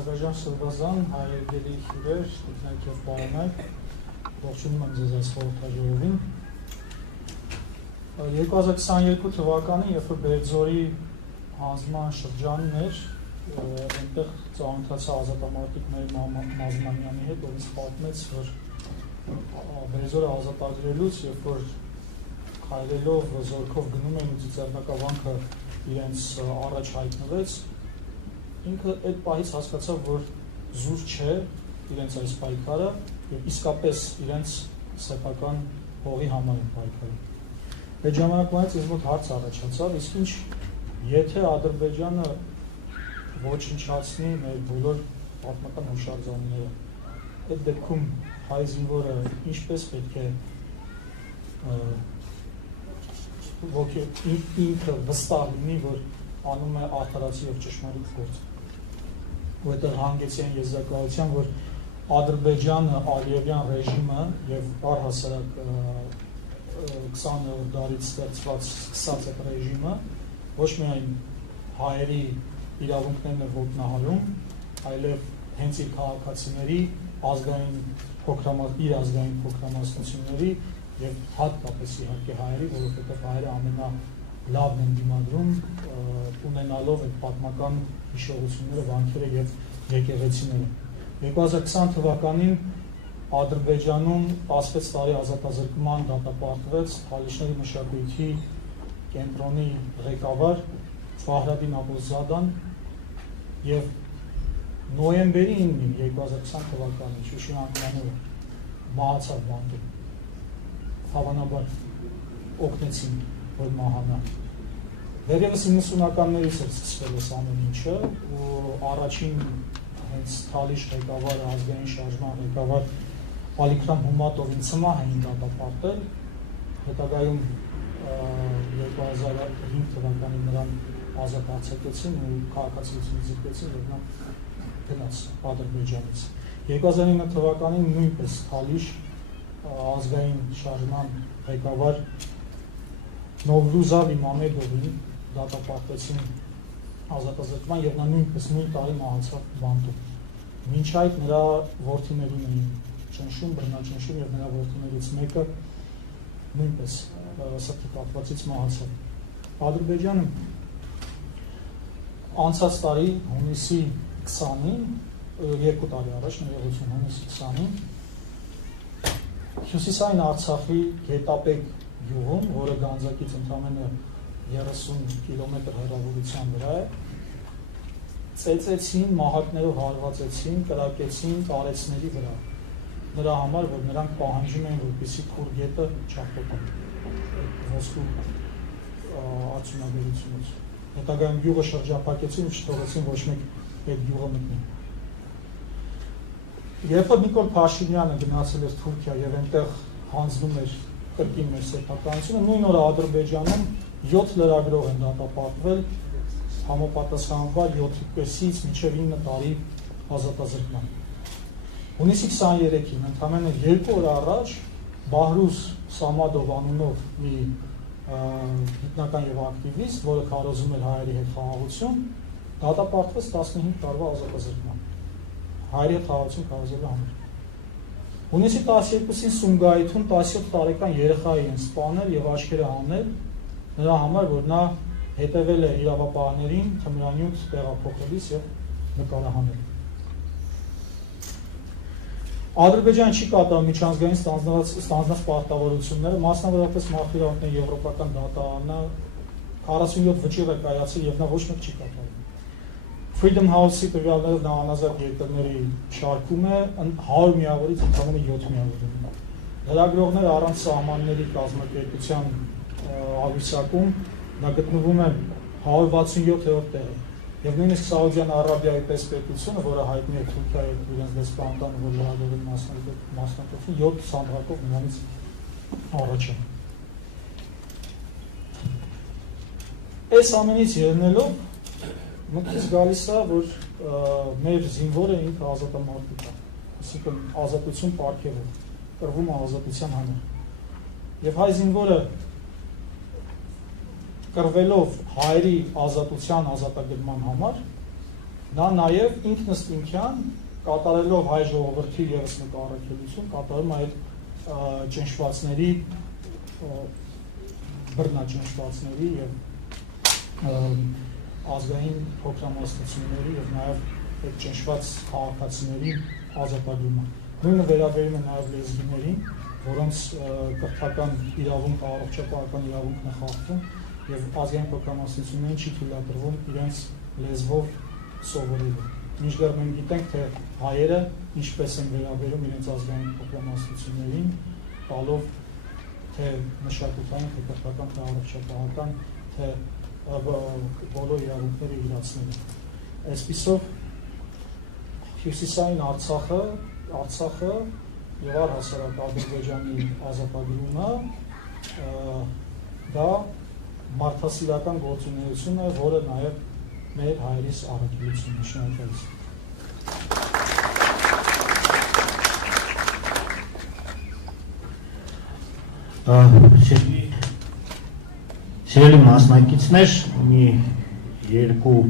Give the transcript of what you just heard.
Աղաջան Սլվազան, հայերգելի հյուրեր, տիկնայք և պարոնայք, ողջունում եմ ձեզ այս խորհրդաժողովին։ 2022 թվականի, երբ որ Բերձորի հանձնման շրջանն էր, այնտեղ ծանոթացա ազատամարտիկ Մերի Մազմանյանի հետ, ով ինձ պատմեց, որ Բերձորը ազատագրելուց, երբ որ քայլելով, զորքով գնում էին ու ծիծեռնակավանքը իրենց առաջ հայտնվեց, ինքը այդ պահից հասկացավ, որ զուր չէ իրենց այս պայքարը և իսկապես իրենց սեփական հողի համար են պայքարում։ Այդ ժամանակվանից ինձ մոտ հարց առաջացավ, իսկ ինչ եթե Ադրբեջանը ոչնչացնի մեր բոլոր պատմական հուշարձանները, այդ դեպքում հայ զինվորը ինչպես պետք է ինքը վստահ լինի, որ անում է արդարացի և ճշմարիտ գործ։ Ու այդտեղ հանգեցի այն եզրակացության, որ Ադրբեջանը, Ալիևյան ռեժիմը և առհասարակ 20-րդ դարից ստեղծված սկսած այդ ռեժիմը ոչ միայն հայերի իրավունքներն է ոտնահարում, այլև հենց իր քաղաքացիների իր ազգային փոքրամասնությունների և հատկապես իհարկե հայերի, որովհետև հայերը ամենալավն են դիմադրում, ունենալով այդ պատմական հիշողությունները, վանքերը և եկեղեցիները։ 2020 թվականին Ադրբեջանում 16 տարի ազատազրկման դատապարտվեց Թալիշների մշակույթի կենտրոնի ղեկավար Ֆահրադին Աբոզադան և նոյեմբերի 9-ին 2020 թվականին Շուշի անկյանները մահացավ բանտում։ Հավանաբար օգնեցին, որ մահանա։ Դեռևս 90-ականներից էր սկսվել այս ամեն ինչը, ու առաջին հենց Թալիշ ղեկավարը, ազգային շարժման ղեկավար Ալիքրամ Հումատովին ցմահ էին դատապարտել, հետագայում 2005 թվականին նրան ազատ արձակեցին ու քաղաքացիությունից զրկեցին և նա գնաց Ադրբեջանից։ 2009 թվականին նույնպես Թալիշ ազգային շարժման ղեկավար Նովրուզավ Իմամեդովին դատապարտեցին ազատազրկման և նա նույնպես նույն տարի մահացավ բանտում։ Մինչ այդ նրա որդիներին էին ճնշում, բռնաճնշում և նրա որդիներից մեկը նույնպես սրտի կաթվածից մահացավ։ Ադրբեջանը անցած տարի հունիսի 20-ին, 2 տարի առաջ, ներողություն, հունիսի 20-ին Հյուսիսային Արցախի Գետապեկ գյուղում, որը Գանձակից ընդամենը 30 կիլոմետր հեռավորության վրա է, ծեծեցին, մահակներով հարվածեցին, կրակեցին տարեցների վրա, նրա համար, որ նրանք պահանջում են, որպեսզի Քուր գետը չափոտեն ոսկու արդյունաբերությունից։ Հետագայում գյուղը շրջափակեցին ու չթողեցին ոչ մեկ այդ գյուղը մտնի։ Երբ որ Նիկոլ Փաշինյանը գնացել էր Թուրքիա և այնտեղ հանձնում էր կրկին մեր սեփականությունը, նույն օրը Ադրբեջանում 7 լրագրող են դատապարտվել համապատասխանաբար 7-ից մինչև 9 տարի ազատազրկման։ Հունիսի 23-ին, ընդամենը 2 օր առաջ, Բահրուզ Սամադով անունով մի գիտնական և ակտիվիստ, որը քարոզում էր հայերի հետ խաղաղություն, դատապարտվեց 15 տարվա ազատազրկման։ Հայերի հետ խաղաղություն քարոզելու համար։ Հունիսի 12-ին Սումգայիթում 17 տարեկան երեխա էին սպանել և աչքերը հանել նրա համար, որ նա հետևել է իրավապահներին թմրանյութ տեղափոխելիս և նկարահանել։ Ադրբեջանը չի կատարում միջազգային ստանձնած պարտավորությունները, մասնավորապես մարդու իրավունքների եվրոպական դատարանը 47 վճիռ է կայացել և նա ոչ մեկ չի կատարում։ Freedom House-ի տվյալներով նա անազատ երկրների շարքում է 100 միավորից ընդամենը 7 միավորում։ Լրագրողները առանց սահմանների կազմակերպության աղյուսակում նա գտնվում է 167-րդ տեղը։ Եվ նույնիսկ Սաուդյան Արաբիայի պես պետությունը, որը հայտնի է Թուրքիայի իրենց դեսպանատանը, որ լրագրողին մասնակցում 7 սանդղակով նրանից առաջ է։ Այս ամենից ելնելով մտքից գալիս է, որ մեր զինվորը ինքը ազատամարտիկ է, այսինքն ազատություն պարգևով, կռվում է ազատության համար։ Եվ հայ զինվորը կռվելով հայերի ազատության ազատագրման համար Նա նաև ինքնըստինքյան կատարելով հայ ժողովրդի ևս մեկ առաքելություն, կատարում այդ ճնշվածների, բռնաճնշվածների և ազգային փոքրամասնությունների և նաև այդ ճնշված քաղաքացիների ազատագրումը։ Նույնը վերաբերում է նաև լեզվիներին, որոնց կրթական իրավունք, առողջապահական իրավունքն է խախտվում և ազգային փոքրամասնություններին չի թույլատրվում իրենց լեզվով սովորելու։ Մինչդեռ մենք գիտենք, թե հայերը ինչպես են վերաբերում իրենց ազգային փոքրամասնություններին, տալով թե մշակութային, թե կրթական, թե առողջապահական, թե բոլոր իրավունքները իրացնելու։ Այսպիսով Հյուսիսային Արցախը և առհասարակ Ադրբեջանի ազատագրումը դա մարդասիրական գործունեություն է, որը նաև մեր հայերիս առաքելությունն է։ Շնորհակալություն։ Սիրելի մասնակիցներ, մի երկու